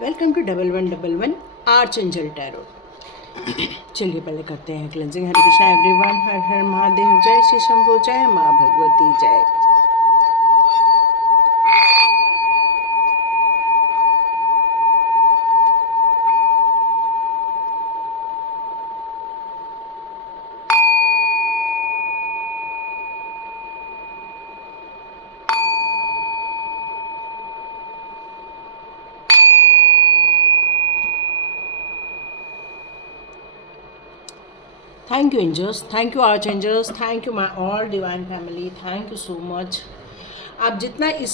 Welcome to 1111 archangel tarot. चलिए पहले करते हैं क्लेंजिंग। हरे कृष्णा एवरीवन, हर हर महादेव, जय श्री शंभू, जय माँ भगवती, जय। Thank you angels, thank you archangels, thank you my all divine family, thank you so much. आप जितना इस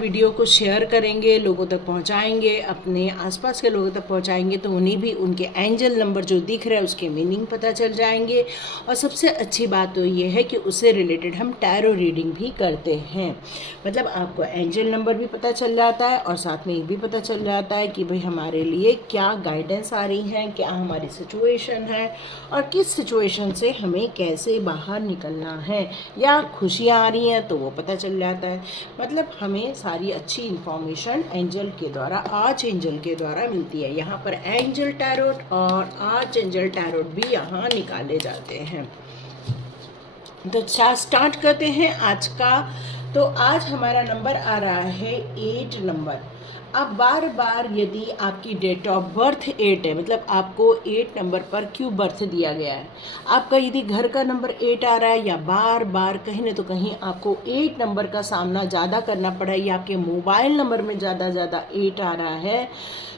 वीडियो को शेयर करेंगे, लोगों तक पहुंचाएंगे, अपने आसपास के लोगों तक पहुंचाएंगे, तो उन्हें भी उनके एंजल नंबर जो दिख रहा है उसके मीनिंग पता चल जाएंगे। और सबसे अच्छी बात तो ये है कि उससे रिलेटेड हम टैरो रीडिंग भी करते हैं। मतलब आपको एंजल नंबर भी पता चल जाता है और साथ में ये भी पता चल जाता है कि भाई हमारे लिए क्या गाइडेंस आ रही है, क्या हमारी सिचुएशन है और किस सिचुएशन से हमें कैसे बाहर निकलना है, या खुशियाँ आ रही हैं तो वो पता चल जाता है। मतलब हमें सारी अच्छी इन्फॉर्मेशन एंजल के द्वारा, आर्च एंजल के द्वारा मिलती है। यहाँ पर एंजल टैरोट और आर्च एंजल टैरोट भी यहाँ निकाले जाते हैं। तो स्टार्ट करते हैं आज का। तो आज हमारा नंबर आ रहा है 8 नंबर। अब बार बार यदि आपकी डेट ऑफ बर्थ 8 है, मतलब आपको 8 नंबर पर क्यों बर्थ दिया गया है, आपका यदि घर का नंबर 8 आ रहा है या बार बार कहीं ना तो कहीं आपको 8 नंबर का सामना ज़्यादा करना पड़ा है, या आपके मोबाइल नंबर में ज़्यादा 8 आ रहा है,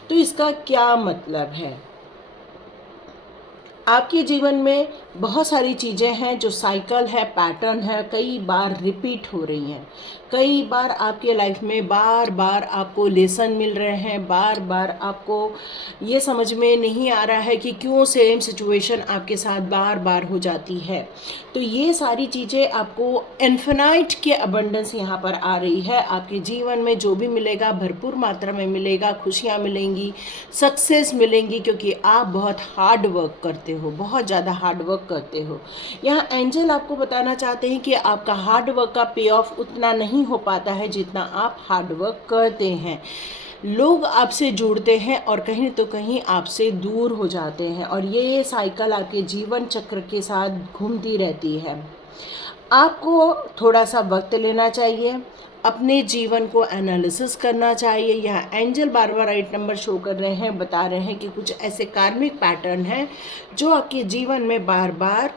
तो इसका क्या मतलब है। आपके जीवन में बहुत सारी चीज़ें हैं जो साइकिल है, पैटर्न है, कई बार रिपीट हो रही हैं। कई बार आपके लाइफ में बार बार आपको लेसन मिल रहे हैं, बार बार आपको ये समझ में नहीं आ रहा है कि क्यों सेम सिचुएशन आपके साथ बार बार हो जाती है। तो ये सारी चीज़ें आपको इन्फिनाइट के अबंडेंस यहाँ पर आ रही है। आपके जीवन में जो भी मिलेगा भरपूर मात्रा में मिलेगा, खुशियाँ मिलेंगी, सक्सेस मिलेंगी, क्योंकि आप बहुत हार्ड वर्क करते हो, बहुत ज़्यादा हार्ड वर्क करते हो। यहाँ एंजल आपको बताना चाहते हैं कि आपका हार्ड वर्क का पे ऑफ उतना नहीं हो पाता है जितना आप हार्ड वर्क करते हैं। लोग आपसे जुड़ते हैं और कहीं तो कहीं आपसे दूर हो जाते हैं, और ये साइकिल आपके जीवन चक्र के साथ घूमती रहती है। आपको थोड़ा सा वक्त लेना चाहिए, अपने जीवन को एनालिसिस करना चाहिए। यहाँ एंजल बार बार 8 नंबर शो कर रहे हैं, बता रहे हैं कि कुछ ऐसे कार्मिक पैटर्न हैं जो आपके जीवन में बार बार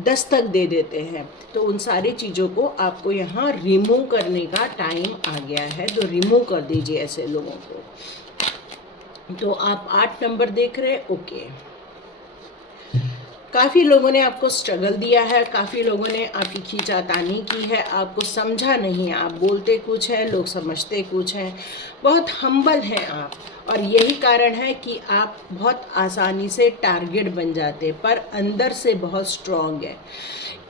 दस्तक दे देते हैं। तो उन सारी चीज़ों को आपको यहाँ रिमूव करने का टाइम आ गया है, तो रिमूव कर दीजिए ऐसे लोगों को। तो आप 8 नंबर देख रहे हैं, ओके। काफ़ी लोगों ने आपको स्ट्रगल दिया है, काफ़ी लोगों ने आपकी खींचातानी की है, आपको समझा नहीं। आप बोलते कुछ हैं, लोग समझते कुछ हैं, बहुत हम्बल हैं आप, और यही कारण है कि आप बहुत आसानी से टारगेट बन जाते हैं, पर अंदर से बहुत स्ट्रॉन्ग है।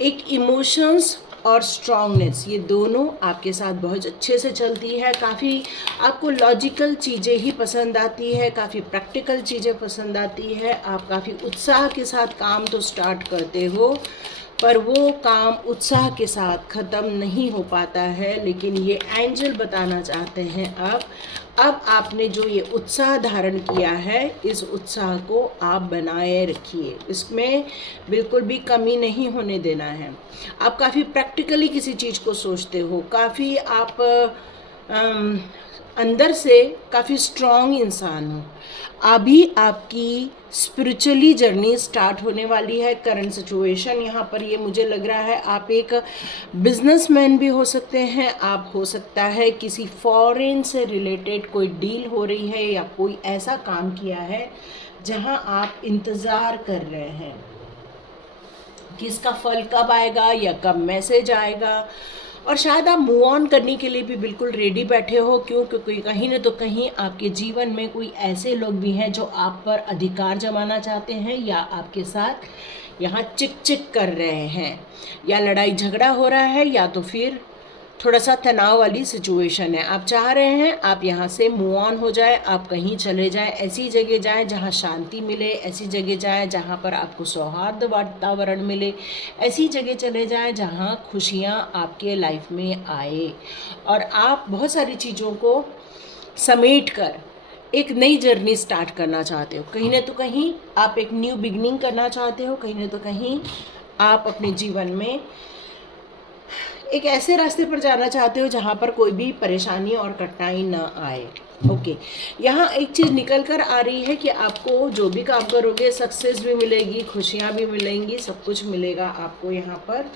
एक इमोशंस और स्ट्रॉन्गनेस, ये दोनों आपके साथ बहुत अच्छे से चलती है। काफ़ी आपको लॉजिकल चीज़ें ही पसंद आती है, काफ़ी प्रैक्टिकल चीज़ें पसंद आती है। आप काफ़ी उत्साह के साथ काम तो स्टार्ट करते हो, पर वो काम उत्साह के साथ ख़त्म नहीं हो पाता है। लेकिन ये एंजल बताना चाहते हैं अब आपने जो ये उत्साह धारण किया है, इस उत्साह को आप बनाए रखिए, इसमें बिल्कुल भी कमी नहीं होने देना है। आप काफ़ी प्रैक्टिकली किसी चीज़ को सोचते हो, काफ़ी आप अंदर से काफ़ी स्ट्रॉन्ग इंसान हो। अभी आपकी स्पिरिचुअली जर्नी स्टार्ट होने वाली है। करंट सिचुएशन यहाँ पर ये मुझे लग रहा है, आप एक बिजनेसमैन भी हो सकते हैं, आप हो सकता है किसी फॉरेन से रिलेटेड कोई डील हो रही है, या कोई ऐसा काम किया है जहाँ आप इंतज़ार कर रहे हैं कि इसका फल कब आएगा या कब मैसेज आएगा। और शायद आप मूव ऑन करने के लिए भी बिल्कुल रेडी बैठे हो। क्यों? क्योंकि कहीं न तो कहीं आपके जीवन में कोई ऐसे लोग भी हैं जो आप पर अधिकार जमाना चाहते हैं, या आपके साथ यहाँ चिक चिक कर रहे हैं, या लड़ाई झगड़ा हो रहा है, या तो फिर थोड़ा सा तनाव वाली सिचुएशन है। आप चाह रहे हैं आप यहाँ से मूव ऑन हो जाए, आप कहीं चले जाएं, ऐसी जगह जाएं जहाँ शांति मिले, ऐसी जगह जाएं जहाँ पर आपको सौहार्द वातावरण मिले, ऐसी जगह चले जाएं जहाँ खुशियाँ आपके लाइफ में आए, और आप बहुत सारी चीज़ों को समेट कर एक नई जर्नी स्टार्ट करना चाहते हो, कहीं ना तो कहीं आप एक न्यू बिगनिंग करना चाहते हो, कहीं ना तो कहीं आप अपने जीवन में एक ऐसे रास्ते पर जाना चाहते हो जहाँ पर कोई भी परेशानी और कठिनाई ना आए। ओके, यहाँ एक चीज़ निकल कर आ रही है कि आपको जो भी काम करोगे सक्सेस भी मिलेगी, खुशियाँ भी मिलेंगी, सब कुछ मिलेगा आपको यहाँ पर।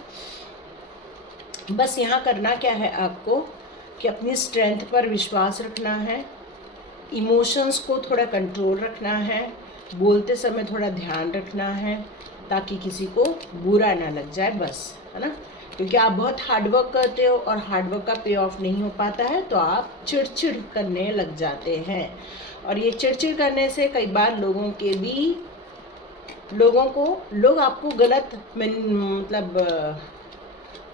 बस यहाँ करना क्या है आपको कि अपनी स्ट्रेंथ पर विश्वास रखना है, इमोशंस को थोड़ा कंट्रोल रखना है, बोलते समय थोड़ा ध्यान रखना है ताकि किसी को बुरा ना लग जाए, बस, है ना। क्योंकि आप बहुत हार्डवर्क करते हो और हार्डवर्क का पे ऑफ नहीं हो पाता है तो आप चिड़चिड़ करने लग जाते हैं, और ये चिड़चिड़ करने से कई बार लोग आपको गलत मतलब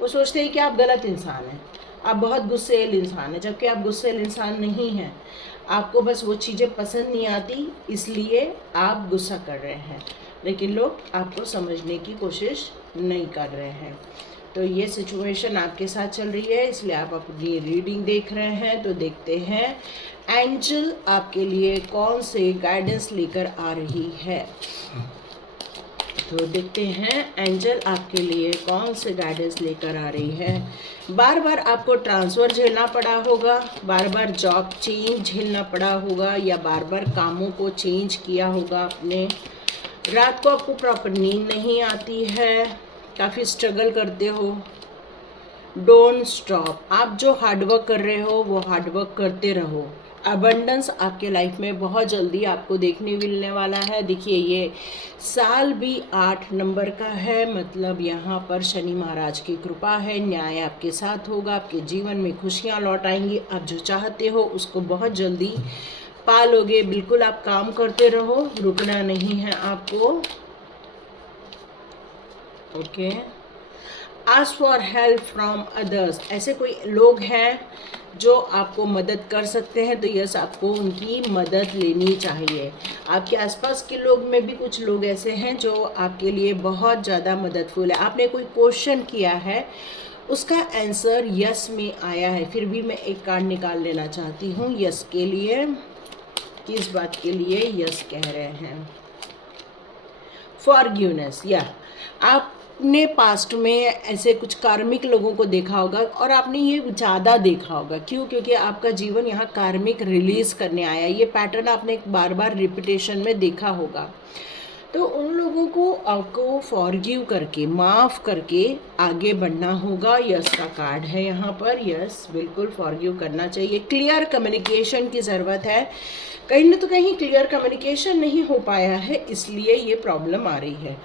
वो सोचते हैं कि आप गलत इंसान हैं, आप बहुत गुस्सैल इंसान हैं, जबकि आप गुस्सैल इंसान नहीं हैं। आपको बस वो चीज़ें पसंद नहीं आती इसलिए आप गुस्सा कर रहे हैं, लेकिन लोग आपको समझने की कोशिश नहीं कर रहे हैं। तो ये सिचुएशन आपके साथ चल रही है, इसलिए आप अपनी रीडिंग देख रहे हैं। तो देखते हैं एंजल आपके लिए कौन से गाइडेंस लेकर आ रही है। तो देखते हैं एंजल आपके लिए कौन से गाइडेंस लेकर आ रही है। बार बार आपको ट्रांसफ़र झेलना पड़ा होगा, बार बार जॉब चेंज झेलना पड़ा होगा, या बार बार कामों को चेंज किया होगा आपने। रात को आपको प्रॉपर नींद नहीं आती है, काफ़ी स्ट्रगल करते हो। डोंट स्टॉप, आप जो हार्डवर्क कर रहे हो वो हार्डवर्क करते रहो। अबंडेंस आपके लाइफ में बहुत जल्दी आपको देखने मिलने वाला है। देखिए ये साल भी 8 नंबर का है, मतलब यहाँ पर शनि महाराज की कृपा है, न्याय आपके साथ होगा, आपके जीवन में खुशियाँ लौट आएंगी। आप जो चाहते हो उसको बहुत जल्दी पा लोगे। बिल्कुल आप काम करते रहो, रुकना नहीं है आपको। Okay, ask for help from others, ऐसे कोई लोग हैं जो आपको मदद कर सकते हैं, तो यस आपको उनकी मदद लेनी चाहिए। आपके आसपास के लोग में भी कुछ लोग ऐसे हैं जो आपके लिए बहुत ज़्यादा मददफुल है। आपने कोई क्वेश्चन किया है, उसका आंसर यस में आया है, फिर भी मैं एक कार्ड निकाल लेना चाहती हूँ यस के लिए। किस बात के लिए यस कह रहे हैं? फॉरगिवनेस, या आपने पास्ट में ऐसे कुछ कार्मिक लोगों को देखा होगा, और आपने ये ज़्यादा देखा होगा। क्यों? क्योंकि आपका जीवन यहाँ कार्मिक रिलीज़ करने आया। ये पैटर्न आपने बार बार रिपीटेशन में देखा होगा। तो उन लोगों को आपको फॉरगिव करके, माफ़ करके आगे बढ़ना होगा। यस का कार्ड है यहाँ पर। यस, बिल्कुल फॉरगिव करना चाहिए। क्लियर कम्युनिकेशन की ज़रूरत है। कहीं ना तो कहीं क्लियर कम्युनिकेशन नहीं हो पाया है, इसलिए ये प्रॉब्लम आ रही है।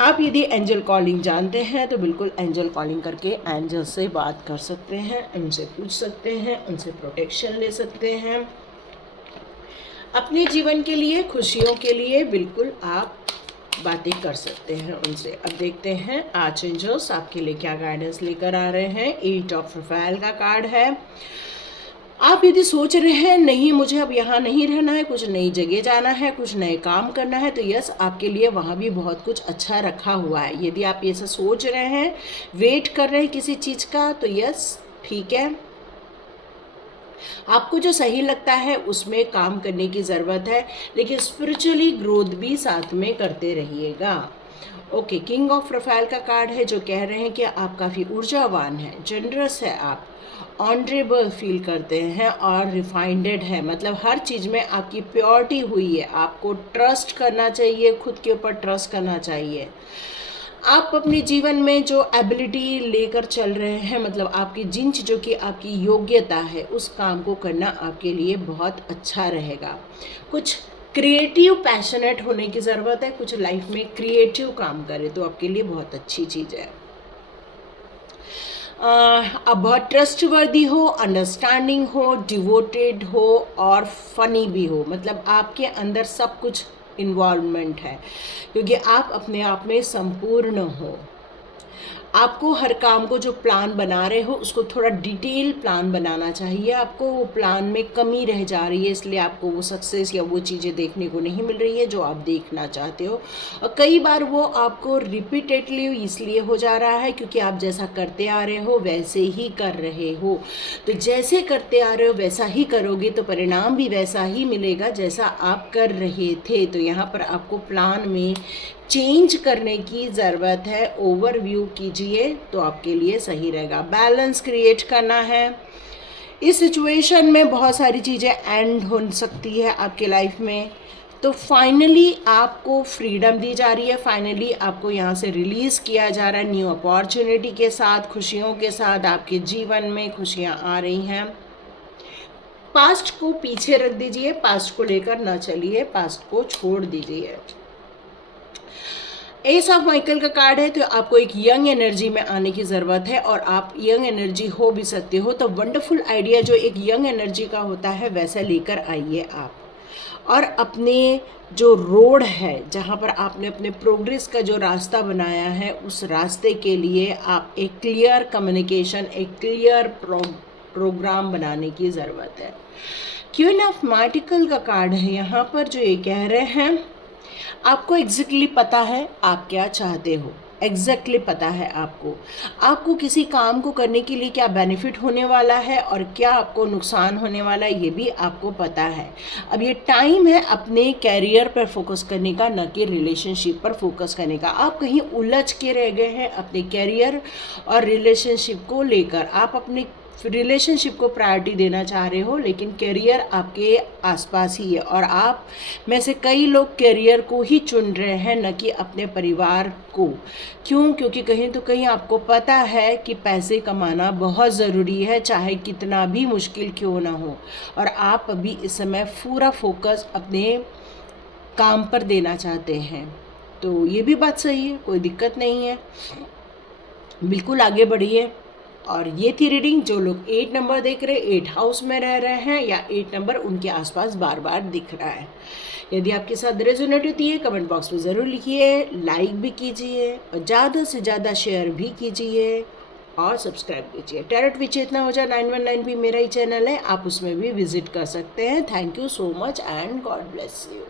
आप यदि एंजल कॉलिंग जानते हैं तो बिल्कुल एंजल कॉलिंग करके एंजल से बात कर सकते हैं, उनसे पूछ सकते हैं, उनसे प्रोटेक्शन ले सकते हैं। अपने जीवन के लिए, खुशियों के लिए बिल्कुल आप बातें कर सकते हैं उनसे। अब देखते हैं आर्च एंजल्स आपके लिए क्या गाइडेंस लेकर आ रहे हैं। 8 ऑफ प्रोफाइल का कार्ड है। आप यदि सोच रहे हैं नहीं मुझे अब यहाँ नहीं रहना है, कुछ नई जगह जाना है, कुछ नए काम करना है, तो यस आपके लिए वहाँ भी बहुत कुछ अच्छा रखा हुआ है। यदि आप ऐसा सोच रहे हैं, वेट कर रहे हैं किसी चीज़ का, तो यस ठीक है, आपको जो सही लगता है उसमें काम करने की ज़रूरत है, लेकिन स्पिरिचुअली ग्रोथ भी साथ में करते रहिएगा। ओके, किंग ऑफ प्रोफाइल का कार्ड है जो कह रहे हैं कि आप काफ़ी ऊर्जावान हैं, जनरस है, आप ऑनरेबल फील करते हैं और रिफाइंडेड है। मतलब हर चीज़ में आपकी प्योरिटी हुई है। आपको ट्रस्ट करना चाहिए, खुद के ऊपर ट्रस्ट करना चाहिए। आप अपने जीवन में जो एबिलिटी लेकर चल रहे हैं, मतलब आपकी जिंच जो कि आपकी योग्यता है, उस काम को करना आपके लिए बहुत अच्छा रहेगा। कुछ क्रिएटिव पैशनेट होने की ज़रूरत है, कुछ लाइफ में क्रिएटिव काम करें तो आपके लिए बहुत अच्छी चीज़ है। आप बहुत ट्रस्टवर्दी हो, अंडरस्टैंडिंग हो, डिवोटेड हो और फनी भी हो। मतलब आपके अंदर सब कुछ इन्वॉल्वमेंट है, क्योंकि आप अपने आप में संपूर्ण हो। आपको हर काम को जो प्लान बना रहे हो उसको थोड़ा डिटेल प्लान बनाना चाहिए। आपको वो प्लान में कमी रह जा रही है, इसलिए आपको वो सक्सेस या वो चीज़ें देखने को नहीं मिल रही है जो आप देखना चाहते हो। और कई बार वो आपको रिपीटेडली इसलिए हो जा रहा है क्योंकि आप जैसा करते आ रहे हो वैसे ही कर रहे हो। तो जैसे करते आ रहे हो वैसा ही करोगे तो परिणाम भी वैसा ही मिलेगा जैसा आप कर रहे थे। तो यहाँ पर आपको प्लान में चेंज करने की ज़रूरत है। ओवरव्यू कीजिए तो आपके लिए सही रहेगा। बैलेंस क्रिएट करना है। इस सिचुएशन में बहुत सारी चीज़ें एंड हो सकती है आपके लाइफ में, तो फाइनली आपको फ्रीडम दी जा रही है। फाइनली आपको यहाँ से रिलीज़ किया जा रहा है न्यू अपॉर्चुनिटी के साथ, खुशियों के साथ। आपके जीवन में खुशियाँ आ रही हैं। पास्ट को पीछे रख दीजिए, पास्ट को लेकर ना चलिए, पास्ट को छोड़ दीजिए। एस ऑफ माइकल का कार्ड है, तो आपको एक यंग एनर्जी में आने की ज़रूरत है और आप यंग एनर्जी हो भी सकते हो। तो वंडरफुल आइडिया जो एक यंग एनर्जी का होता है वैसा लेकर आइए आप, और अपने जो रोड है जहाँ पर आपने अपने प्रोग्रेस का जो रास्ता बनाया है उस रास्ते के लिए आप एक क्लियर कम्युनिकेशन, एक क्लियर प्रोग्राम बनाने की ज़रूरत है। क्वीन ऑफ मार्टिकल का कार्ड है यहाँ पर, जो ये कह रहे हैं आपको एग्जैक्टली पता है आप क्या चाहते हो। एग्जैक्टली पता है आपको किसी काम को करने के लिए क्या बेनिफिट होने वाला है और क्या आपको नुकसान होने वाला है, ये भी आपको पता है। अब ये टाइम है अपने कैरियर पर फोकस करने का, न कि रिलेशनशिप पर फोकस करने का। आप कहीं उलझ के रह गए हैं अपने कैरियर और रिलेशनशिप को लेकर। आप अपने रिलेशनशिप को प्रायोरिटी देना चाह रहे हो, लेकिन करियर आपके आसपास ही है और आप में से कई लोग करियर को ही चुन रहे हैं, न कि अपने परिवार को। क्यों? क्योंकि कहीं तो कहीं आपको पता है कि पैसे कमाना बहुत ज़रूरी है, चाहे कितना भी मुश्किल क्यों ना हो, और आप अभी इस समय पूरा फोकस अपने काम पर देना चाहते हैं। तो ये भी बात सही है, कोई दिक्कत नहीं है, बिल्कुल आगे बढ़िए। और ये थी रीडिंग। जो लोग 8 नंबर देख रहे हैं, 8 हाउस में रह रहे हैं या 8 नंबर उनके आसपास बार बार दिख रहा है, यदि आपके साथ रेजोनेट होती है कमेंट बॉक्स में ज़रूर लिखिए, लाइक भी कीजिए और ज़्यादा से ज़्यादा शेयर भी कीजिए और सब्सक्राइब कीजिए। टैरोट विचेतना हो जा 919 भी मेरा ही चैनल है, आप उसमें भी विजिट कर सकते हैं। Thank you so much and God bless you.